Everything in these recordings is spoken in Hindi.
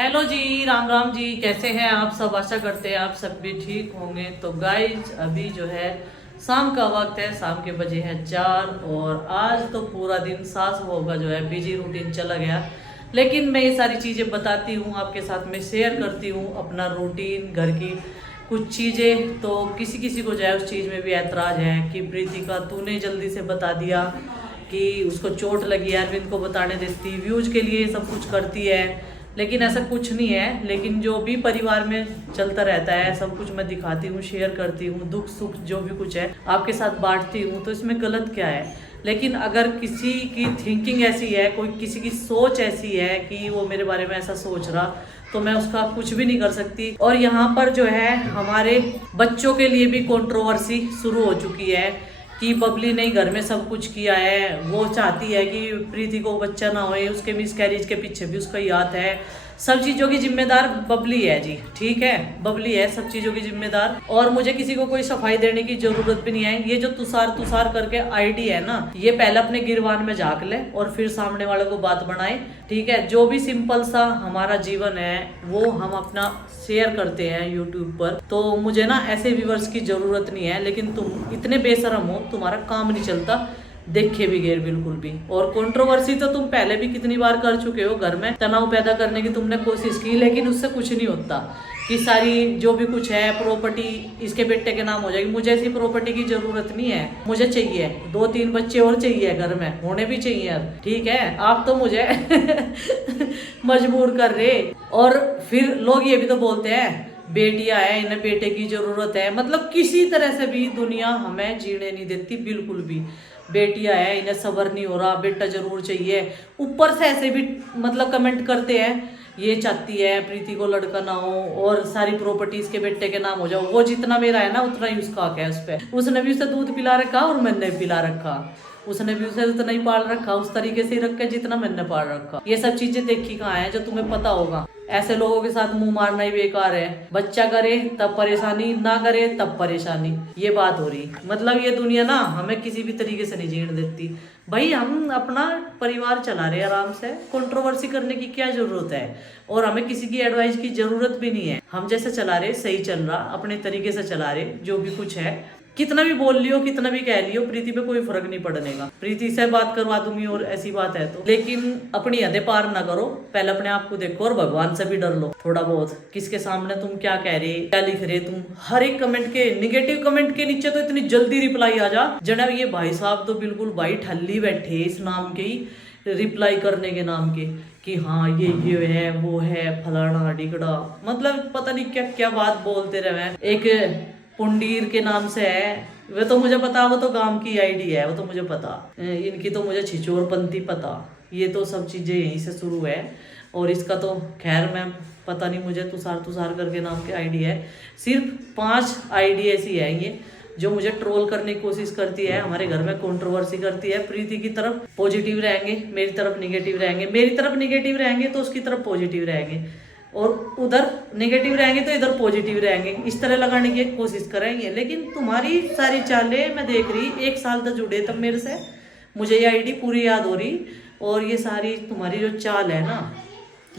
हेलो जी, राम राम जी। कैसे हैं आप सब? आशा करते हैं आप सब भी ठीक होंगे। तो गाइज अभी जो है शाम का वक्त है, शाम के बजे हैं 4 और आज तो पूरा दिन सास बहू का जो है बिजी रूटीन चला गया। लेकिन मैं ये सारी चीज़ें बताती हूँ, आपके साथ में शेयर करती हूँ अपना रूटीन, घर की कुछ चीज़ें। तो किसी किसी को जो है उस चीज़ में भी ऐतराज़ है कि प्रीति का तूने जल्दी से बता दिया, कि उसको चोट लगी है, अरविंद को बताने देती, व्यूज के लिए सब कुछ करती है। लेकिन ऐसा कुछ नहीं है। लेकिन जो भी परिवार में चलता रहता है सब कुछ मैं दिखाती हूँ, शेयर करती हूँ, दुख सुख जो भी कुछ है आपके साथ बांटती हूँ। तो इसमें गलत क्या है? लेकिन अगर किसी की थिंकिंग ऐसी है, कोई किसी की सोच ऐसी है कि वो मेरे बारे में ऐसा सोच रहा, तो मैं उसका कुछ भी नहीं कर सकती। और यहाँ पर जो है हमारे बच्चों के लिए भी कंट्रोवर्सी शुरू हो चुकी है कि बबली ने घर में सब कुछ किया है। वो चाहती है कि प्रीति को बच्चा ना होए, उसके मिसकैरेज के पीछे भी उसका ही हाथ है। सब चीज़ों की जिम्मेदार बबली है जी, ठीक है, बबली है सब चीज़ों की जिम्मेदार। और मुझे किसी को कोई सफाई देने की जरूरत भी नहीं है। ये जो तुषार तुषार करके आईडी है ना, ये पहले अपने गिरवान में झांक ले और फिर सामने वाले को बात बनाए, ठीक है। जो भी सिंपल सा हमारा जीवन है वो हम अपना शेयर करते हैं यूट्यूब पर। तो मुझे ना ऐसे व्यूअर्स की जरूरत नहीं है। लेकिन तुम इतने बेशरम हो, तुम्हारा काम नहीं चलता देखे भी गैर बिल्कुल भी। और कंट्रोवर्सी तो तुम पहले भी कितनी बार कर चुके हो, घर में तनाव पैदा करने की तुमने कोशिश की, लेकिन उससे कुछ नहीं होता। कि सारी जो भी कुछ है प्रॉपर्टी इसके बेटे के नाम हो जाएगी। मुझे ऐसी प्रॉपर्टी की जरूरत नहीं है। मुझे चाहिए 2-3 बच्चे और चाहिए, घर में होने भी चाहिए, ठीक है। आप तो मुझे मजबूर कर रहे। और फिर लोग ये भी तो बोलते हैं बेटियां है, इन्हें बेटे की जरूरत है। मतलब किसी तरह से भी दुनिया हमें जीने नहीं देती, बिल्कुल भी। बेटियां है, इन्हें सब्र नहीं हो रहा, बेटा जरूर चाहिए। ऊपर से ऐसे भी मतलब कमेंट करते हैं, ये चाहती है प्रीति को लड़का ना हो और सारी प्रॉपर्टी इसके बेटे के नाम हो जाओ। वो जितना मेरा है ना उतना ही उसका हक है उस पर। उसने भी उसे दूध पिला रखा और मैंने भी पिला रखा। उसने भी उसे उतना ही पाल रखा, उस तरीके से ही रखा जितना मैंने पाल रखा। ये सब चीजें देखी कहाँ है जो तुम्हें पता होगा। ऐसे लोगों के साथ मुंह मारना ही बेकार है। बच्चा करे तब परेशानी, ना करे तब परेशानी, ये बात हो रही। मतलब ये दुनिया ना हमें किसी भी तरीके से नहीं जीने देती। भाई हम अपना परिवार चला रहे आराम से, कंट्रोवर्सी करने की क्या जरूरत है? और हमें किसी की एडवाइस की जरूरत भी नहीं है। हम जैसे चला रहे सही चल रहा, अपने तरीके से चला रहे, जो भी कुछ है। कितना भी बोल लियो, कितना भी कह लियो, प्रीति पे कोई फर्क नहीं पड़ने का। प्रीति से बात करवा दूंगी और ऐसी बात है तो। लेकिन अपनी हदें पार ना करो, पहले अपने आप को देखो और भगवान से भी डर लो थोड़ा बहुत। किसके सामने तुम क्या कह रहे, क्या लिख रहे तुम? हर एक कमेंट के, निगेटिव कमेंट के नीचे तो इतनी जल्दी रिप्लाई आ जा। जनाब ये भाई साहब तो बिल्कुल भाई ठल्ली बैठे इस नाम के ही, रिप्लाई करने के नाम के, कि हाँ ये है वो है फलाना ढिकड़ा। मतलब पता नहीं क्या क्या बात बोलते रहे। एक पुंडीर के नाम से है, वे तो मुझे पता, वो तो गांव की आईडी है, वो तो मुझे पता। इनकी तो मुझे छिछोरपंथी पता। ये तो सब चीजें यहीं से शुरू है। और इसका तो खैर मैं पता नहीं, मुझे तुषार तुषार करके नाम की आईडी है। सिर्फ 5 आईडी ऐसी है ये जो मुझे ट्रोल करने की कोशिश करती है, हमारे घर में कंट्रोवर्सी करती है। प्रीति की तरफ पॉजिटिव रहेंगे, मेरी तरफ निगेटिव रहेंगे। मेरी तरफ निगेटिव रहेंगे तो उसकी तरफ पॉजिटिव रहेंगे, और उधर नेगेटिव रहेंगे तो इधर पॉजिटिव रहेंगे। इस तरह लगाने की कोशिश करेंगे। लेकिन तुम्हारी सारी चालें मैं देख रही, 1 साल तक जुड़े तब मेरे से, मुझे ये आईडी पूरी याद हो रही। और ये सारी तुम्हारी जो चाल है ना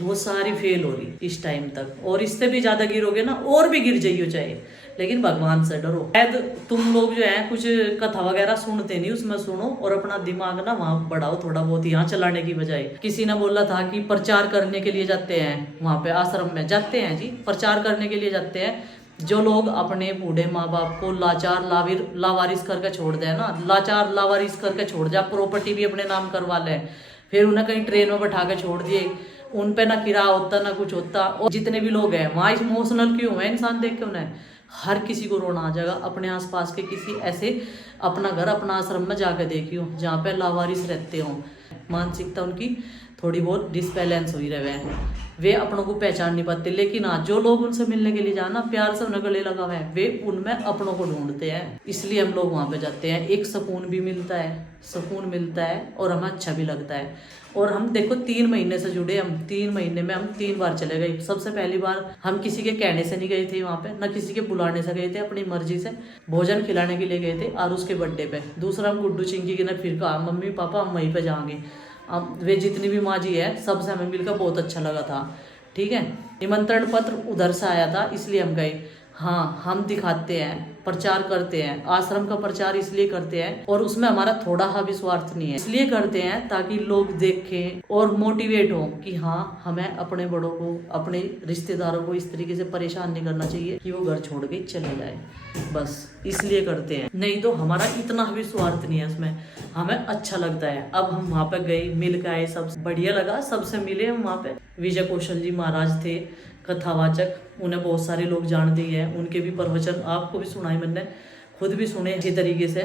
वो सारी फेल हो रही इस टाइम तक। और इससे भी ज्यादा गिरोगे ना, और भी गिर जाइयो चाहे, लेकिन भगवान से डरो। शायद तुम लोग जो है कुछ कथा वगैरह सुनते नहीं, उसमें सुनो और अपना दिमाग ना वहाँ बढ़ाओ थोड़ा बहुत, यहाँ चलाने की बजाय। किसी ने बोला था कि प्रचार करने के लिए जाते हैं, वहाँ पे आश्रम में जाते हैं जी, प्रचार करने के लिए जाते हैं। जो लोग अपने बूढ़े माँ बाप को लाचार लावारिस करके छोड़ दे ना, लाचार लावारिस करके छोड़ जा, प्रॉपर्टी भी अपने नाम करवा ले, फिर उन्हें कहीं ट्रेन में बैठा के छोड़ दिए, उन पे ना किराया होता ना कुछ होता। और जितने भी लोग हैं वहाँ इमोशनल क्यों है इंसान देख के? उन्हें हर किसी को रोना आ जाएगा। अपने आसपास के किसी ऐसे अपना घर अपना आश्रम में जाकर देखियो जहाँ पे लावारिस रहते हो, मानसिकता उनकी थोड़ी बहुत डिसबैलेंस हुई रहे हैं, वे अपनों को पहचान नहीं पाते। लेकिन हाँ, जो लोग उनसे मिलने के लिए जाना, प्यार से उन्हें गले लगा हुआ है, वे उनमें अपनों को ढूंढते हैं। इसलिए हम लोग वहाँ पे जाते हैं। एक सुकून भी मिलता है, सुकून मिलता है और हमें अच्छा भी लगता है। और हम देखो 3 महीने से जुड़े, हम 3 महीने में हम 3 बार चले गए। सबसे पहली बार हम किसी के कहने से नहीं गए थे वहाँ पे, न किसी के बुलाने से गए थे, अपनी मर्जी से भोजन खिलाने के लिए गए थे और उसके बर्थडे पे। दूसरा हम गुड्डू चिंकी के ने फिर कहा मम्मी पापा हम वहीं पे जाएंगे। अब वे जितनी भी माँ जी है सबसे हमें मिलकर बहुत अच्छा लगा था, ठीक है, निमंत्रण पत्र उधर से आया था इसलिए हम गए। हाँ, हम दिखाते हैं, प्रचार करते हैं, आश्रम का प्रचार इसलिए करते हैं और उसमें हमारा थोड़ा सा भी स्वार्थ नहीं है, इसलिए करते हैं ताकि लोग देखें और मोटिवेट हो कि हाँ, हमें अपने बड़ों को, अपने रिश्तेदारों को इस तरीके से परेशान नहीं करना चाहिए कि वो घर छोड़ के चले जाए। बस इसलिए करते हैं, नहीं तो हमारा इतना भी स्वार्थ नहीं है उसमें, हमें अच्छा लगता है। अब हम वहाँ पे गए, मिल के आए, सब बढ़िया लगा, सबसे मिले हम वहाँ पे। विजय कौशल जी महाराज थे कथावाचक, उन्हें बहुत सारे लोग जानते ही हैं, उनके भी प्रवचन आपको भी सुनाए, मैंने खुद भी सुने अच्छी तरीके से।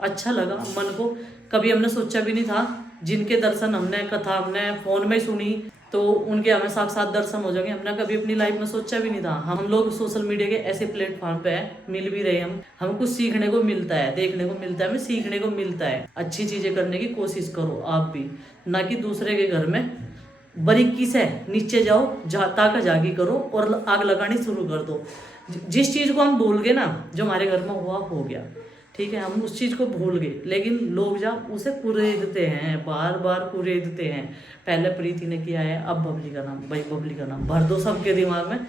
अच्छा लगा मन को, कभी हमने सोचा भी नहीं था, जिनके दर्शन हमने कथा हमने फोन में सुनी तो उनके हमें साक्षात दर्शन हो जाएंगे, हमने कभी अपनी लाइफ में सोचा भी नहीं था। हम लोग सोशल मीडिया के ऐसे प्लेटफॉर्म पे है, मिल भी रहे हम कुछ सीखने को मिलता है, देखने को मिलता है, हमें सीखने को मिलता है। अच्छी चीजें करने की कोशिश करो आप भी, ना कि दूसरे के घर में बारीकी से नीचे जाओ, ताका जागी करो और आग लगानी शुरू कर दो। जिस चीज को हम भूल गए ना, जो हमारे घर में हुआ हो गया, ठीक है, हम उस चीज को भूल गए, लेकिन लोग जब उसे कुरेदते हैं, बार बार कुरेदते हैं। पहले प्रीति ने किया है, अब बबली का नाम, भाई बबली का नाम भर दो सबके दिमाग में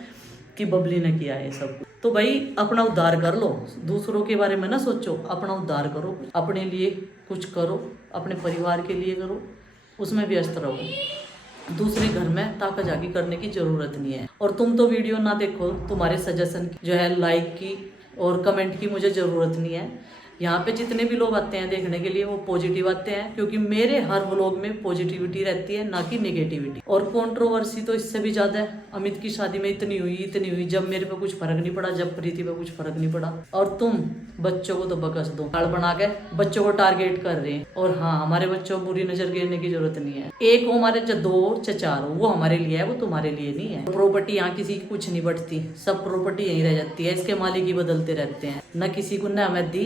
कि बबली ने किया है सब। तो भाई अपना उद्धार कर लो, दूसरों के बारे में ना सोचो, अपना उद्धार करो, अपने लिए कुछ करो, अपने परिवार के लिए करो, उसमें व्यस्त रहो। दूसरे घर में ताका जाकी करने की जरूरत नहीं है। और तुम तो वीडियो ना देखो, तुम्हारे सजेशन जो है, लाइक की और कमेंट की मुझे ज़रूरत नहीं है। यहाँ पे जितने भी लोग आते हैं देखने के लिए वो पॉजिटिव आते हैं, क्योंकि मेरे हर व्लॉग में पॉजिटिविटी रहती है, ना कि नेगेटिविटी। और कंट्रोवर्सी तो इससे भी ज़्यादा है। अमित की शादी में इतनी हुई, जब मेरे पे कुछ फर्क नहीं पड़ा, जब प्रीति पे कुछ फर्क नहीं पड़ा। और तुम बच्चों को तो बकस दो, काल बना के बच्चों को टारगेट कर रहे हैं। और हाँ, हमारे बच्चों को बुरी नजर गिरने की जरूरत नहीं है। एक हो हमारे, दो चार हो, वो हमारे लिए है, वो तुम्हारे लिए नहीं है। प्रॉपर्टी यहाँ किसी की कुछ नहीं बढ़ती, सब प्रॉपर्टी यहीं रह जाती है, इसके मालिक ही बदलते रहते हैं। न किसी को न हमें दी,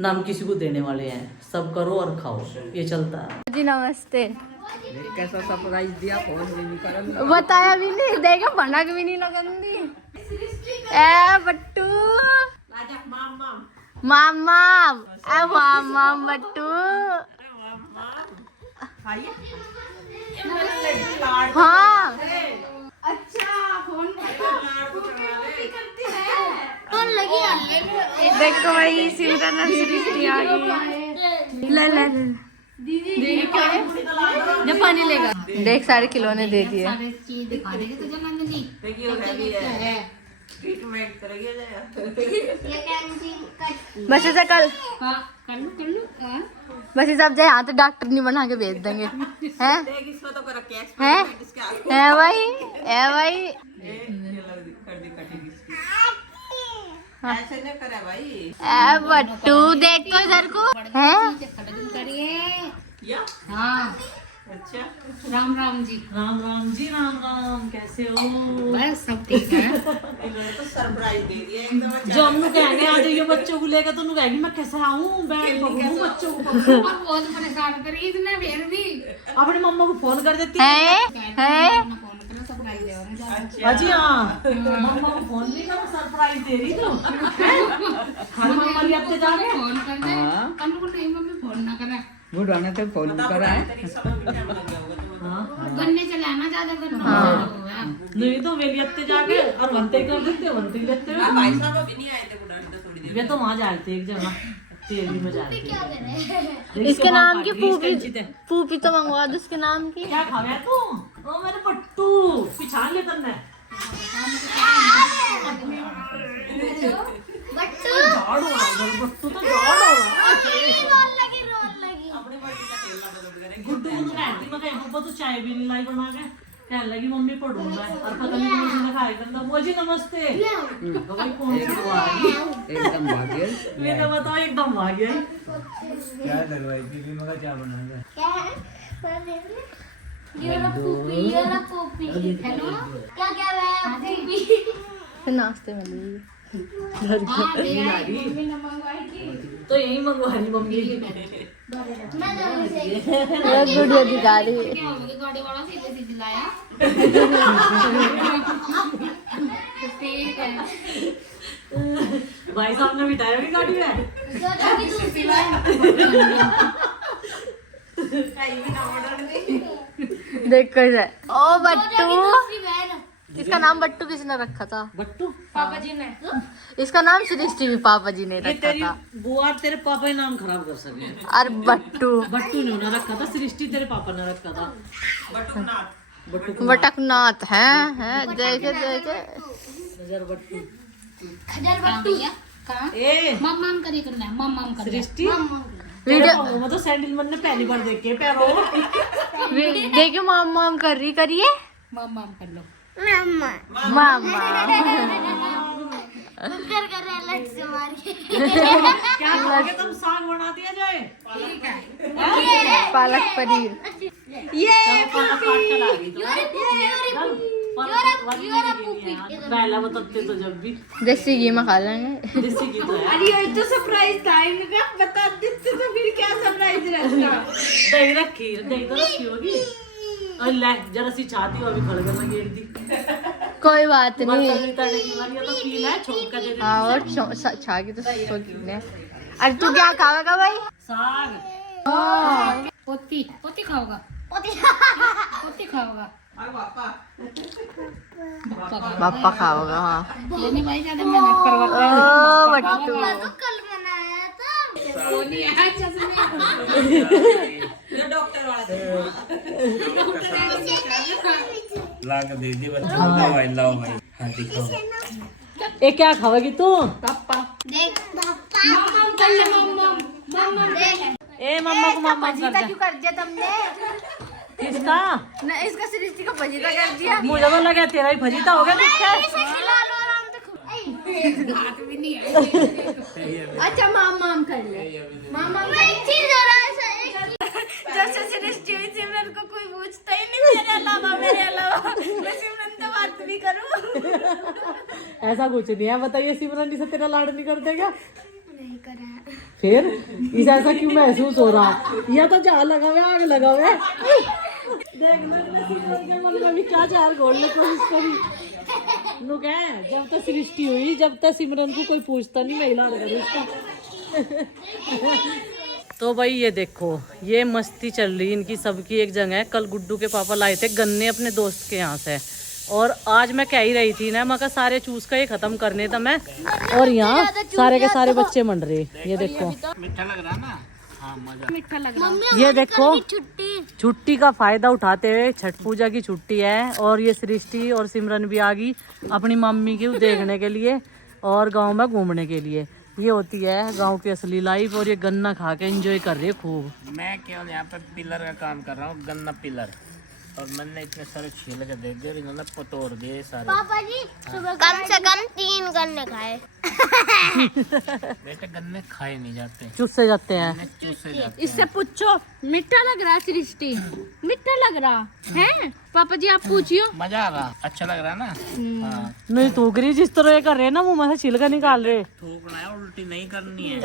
ना हम किसी को देने वाले हैं। सब करो और खाओ, ये चलता है जी। नमस्ते। कैसा सरप्राइज दिया, फोन भी नहीं करा, बताया भी नहीं, देखा भनक भी नहीं लगंदी। ए बट्टू मामा, ए मामा बट्टू, हाँ अच्छा फोन देखो भाई, सिमरन सृष्टि आ गई। ले ले दीदी क्या है, जब पानी लेगा। देख सारे खिलौने दे दिए। बस ऐसा कल बस सब जाए, यहाँ तो डॉक्टर नहीं बना के भेज देंगे। है भाई, है भाई, ऐसे नहीं करे भाई। बट्टू देखो इधर को है। हाँ अच्छा, राम राम जी। राम राम जी, राम राम, कैसे हो? बस सब ठीक है। इन्होंने तो सरप्राइज दे दिया एकदम। जो हम कहेंगे आ जाइए बच्चों को लेकर, तो कहेंगे मैं कैसे आऊँ, बैठ बहू बच्चों को पकड़ूं। और बहुत परेशान करी इतने फिर भी अपने मम्मा को फोन कर देती है फोन करना सरप्राइज दे रहे हैं। अजी हाँ, मम्मा को फोन नहीं करो, सरप्राइज दे रही तो हर मम्मा के हफ्ते जा रहे फोन कर दे, कल को नहीं मम्मी फोन ना करे। बुढ़ा ने तो फोन करा है। गन्ने चले आना, ज्यादा गन्ना हाँ। नहीं तो वेली हफ्ते जाके और वंते कर देते, वंते लेते हुए भाई साहब अभी नहीं आए थे, बुढ़ा ने तो थोड़ी देर। वे तो वहाँ जा रहे थे एक जगह, तेली में जा रहे थे। इसके नाम की फूफी तो मंगवा दो, उसके नाम की। क्या खा गया तू? ओ मेरे पट्टू, पिछान ले तन्ने। झाड़ हो रहा है, पट्टू तो झाड़ हो रहा है। गुड्डू को कहती मैं कहीं पापा तो चाय भी नहीं लाई बना के, कहने लगी मम्मी पढ़ूंगा, और पता नहीं कौन सा खाए करता। वो जी नमस्ते, तो भाई कौन सी दुआ आई? एकदम भाग्य। मैंने बताओ एकदम आ गया। क्या लगवाई थी भी, मगर क्या बनाना नाश्ते में ली तो यही मंगवा रही मम्मी की। गुड़िया की गाड़ी। क्या हो गया, गाड़ी वाला सीधे सीधे लाया। ठीक है, भाई साहब ने बिठाया भी गाड़ी में। देखो इधर, ओ बट्टू इसका नाम बट्टू किसने रखा था? बट्टू पापा जी ने इसका नाम सृष्टि भी पापा जी ने ये रखा तेरी था। बुआ तेरे पापा ही नाम खराब कर सके। और बट्टू बट्टू ने उन्हें रखा था, सृष्टि तेरे पापा ने रखा था। बट्टू वटकनाथ है देखे देखे। नजर बट्टू खजर बट्टू कहाँ ए मम करिए करना है मम कर सृष्टि वीडियो मतलब सैंडल मन ने पहली बार देखे पैरों देखियो माम माम कर रही करिए मम कर लो मामा क्या खाओगे तुम? साग बना दिया जाए। पालक पनीर। पहला बताते तो जब भी देसी घी में खा लेंगे। देसी घी तो है। तो सरप्राइज था इनका, बता देते तो फिर क्या सरप्राइज रहता। दही रखी, दही तो रखी होगी। और ले जरा सी चाहती हो अभी खड़े में गेर दी। कोई बात नहीं। बर्तन तड़ने की वाली है तो पी ले, छोड़ कर दे दे। हाँ और छा की तो शौकीन है। अरे तू क्या खाएगा भाई? साग। पोती पोती खाओगा पोती खाओगा पापा खाओगा। हाँ लेने भाई ज्यादा मेहनत करवाते ओ बट्टू ला के दे दी बच्चों को, दवाई लाओ भाई। हाँ दिखाओ। ये क्या खाओगी तू? ए मम्मा को मम्मा कर दे। क्यों कर दिया तुमने? किसका? ना इसका सृष्टि का भजीता कर दिया। मुझे तो लगा तेरा ही भजीता हो गया दिखता हाथ भी नहीं है अच्छा माम माम कर ले। माम माम जब से सृष्टि हुई सिमरन को कोई पूछता ही नहीं मेरे अलावा मैं सिमरन से बात भी करूं। ऐसा कुछ नहीं है। बताइए सिमरन से तेरा लाड नहीं करते क्या? नहीं करा। फिर इस ऐसा क्यों महसूस हो रहा? या तो जहाँ लगा हुआ आग लगा हुआ है। देख लो सिमरन के मन में भी क्या चार घोड़ने की कोशिश करी। नुक है जब तक सृष्टि हुई, जब तक सिमरन को कोई पूछता नहीं, मैं लाड करूँ इसका। तो भाई ये देखो, ये मस्ती चल रही इनकी सबकी एक जगह है। कल गुड्डू के पापा लाए थे गन्ने अपने दोस्त के यहाँ से, और आज मैं कह ही रही थी ना, मैं कहा सारे चूस का ये खत्म करने था मैं, और यहाँ सारे के सारे बच्चे मंड रहे। ये देखो मीठा लग रहा ना? हाँ मजा। मीठा लग रहा ये देखो छुट्टी का फायदा उठाते हुए, छठ पूजा की छुट्टी है और ये सृष्टि और सिमरन भी आ गई अपनी मम्मी को देखने के लिए और गांव में घूमने के लिए। ये होती है गांव की असली लाइफ, और ये गन्ना खा के एंजॉय कर रही है खूब। मैं केवल यहाँ पे पिलर का काम कर रहा हूँ, गन्ना पिलर, और मैंने इतने सारे छील के दे दिए और इन्होंने पतोड़ दिए सारे। पापा जी सुबह कम से कम 3 गन्ने खाए। बेटे गन्ने खाए नहीं जाते, चुस्से जाते हैं। चूसे जाते इससे पूछो मीठा लग रहा है सृष्टि? मीठा लग रहा है? पापा जी आप पूछियो। मजा आ रहा, अच्छा लग रहा ना? हाँ। नहीं थूक रही जिस तरह ये कर रहे हैं ना, मुंह में से छिलका निकाल रहे। थूकना है, उल्टी नहीं करनी है।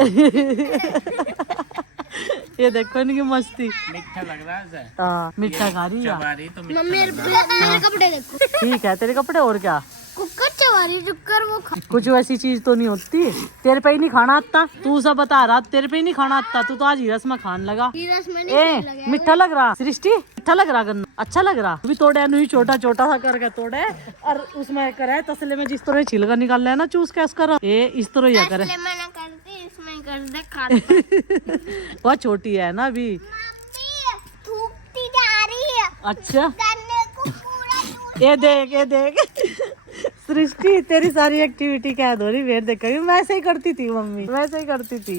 ये देखो इनकी मस्ती। मीठा लग रहा है। हाँ मीठा खा रही है। चबा रही तो मीठा लग रहा है। मेरे कपड़े देखो, ठीक है तेरे कपड़े, और क्या कुकर चवारी रुककर वो खा। कुछ वैसी चीज तो नहीं होती। तेरे पे ही नहीं खाना आता, तू सब बता रहा तेरे पे ही नहीं खाना आता, तू तो आज ही रस में खाने लगा। रस में ए मीठा लग रहा सृष्टि? मीठा लग रहा गन्ना? अच्छा लग रहा? अभी तोड़े नहीं, छोटा छोटा सा करके तोड़े और उसमें करे तसले में जिस तरह छिलका निकाल लेना ना, चूस कैस कर ये इस तरह ही करे। मना करती इसमें कर दे खाता। बहुत छोटी है ना अभी। थूकती जा रही है अच्छा गन्ने को पूरा। ये देख सृष्टि तेरी सारी एक्टिविटी कैद हो रही। फिर देखा मैं ऐसे ही करती थी, मम्मी वैसे ही करती थी,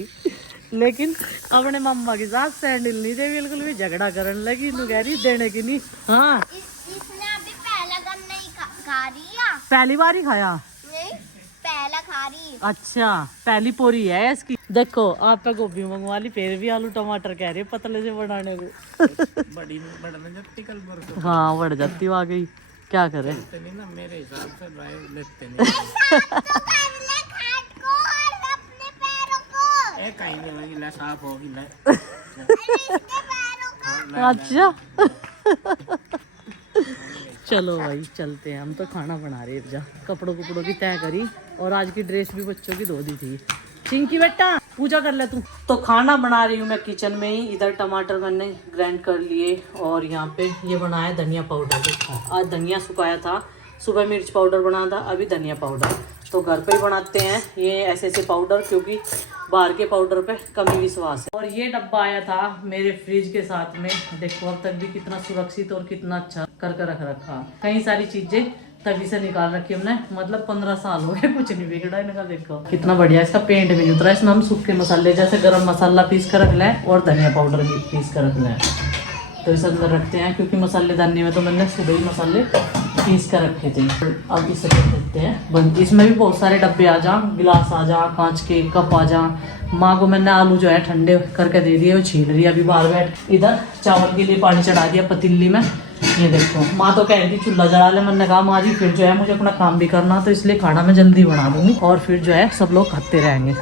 लेकिन अपने मम्मा के साथ सैंडल नहीं दे, बिल्कुल भी झगड़ा करने लगी। नुगहरी देने की नहीं। हाँ इसने अभी पहला गन्ना ही खा रही है। पहली बार ही खाया? नहीं पहला खा रही है। अच्छा पहली पोरी है इसकी। देखो आप पे गोभी मंगवा ली, फिर भी आलू टमाटर कह रहे पतले से बनाने को। बड़ी बढ़ने जाती कल परसों। हाँ बढ़ जाती वो आ गई, क्या करे। नहीं ना मेरे हिसाब से ड्राइव लेते नहीं। तो कर ले खाट को और अपने पैरों को। ए कहीं नहीं होगी, ले साफ होगी ले। इसके पैरों को। अच्छा चलो भाई चलते हैं, हम तो खाना बना रहे हैं। जा कपड़ों कुपड़ों की तय करी, और आज की ड्रेस भी बच्चों की धो दी थी। चिंकी बेटा पूजा कर ले तू। तो खाना बना रही हूँ मैं किचन में ही। इधर टमाटर मैंने ग्राइंड कर लिए, और यहाँ पे ये बनाया धनिया पाउडर। आज धनिया सुखाया था सुबह मिर्च पाउडर बना था, अभी धनिया पाउडर। तो घर पे ही बनाते हैं ये ऐसे ऐसे पाउडर, क्योंकि बाहर के पाउडर पे कम ही विश्वास है। और ये डब्बा आया था मेरे फ्रिज के साथ में, देखो अब तक भी कितना सुरक्षित और कितना अच्छा करके रख रखा। कई सारी चीजें तभी से निकाल रखी हमने, मतलब 15 साल हो गए, कुछ नहीं बिगड़ा इनका। देखो कितना बढ़िया, इसका पेंट भी नहीं उतरा। इसमें हम सूखे मसाले जैसे गरम मसाला पीस कर रख लें और धनिया पाउडर भी पीस कर रख लें, तो इस अंदर रखते हैं, क्योंकि मसालेदानी में तो मैंने सुबह ही मसाले पीस कर रखे थे। अब इसे देखते हैं बंद। इसमें भी बहुत सारे डब्बे आ जा, गिलास आ जा, कांच के कप आ जा। माँ को मैंने आलू जो है ठंडे करके दे दिए, वो छील रही है अभी बाहर बैठ। इधर चावल के लिए पानी चढ़ा दिया पतीली में। ये देखो माँ तो कह रही थी चूल्हा जला ले, मैंने कहा माँ जी फिर जो है मुझे अपना काम भी करना, तो इसलिए खाना मैं जल्दी बना दूंगी और फिर जो है सब लोग खाते रहेंगे।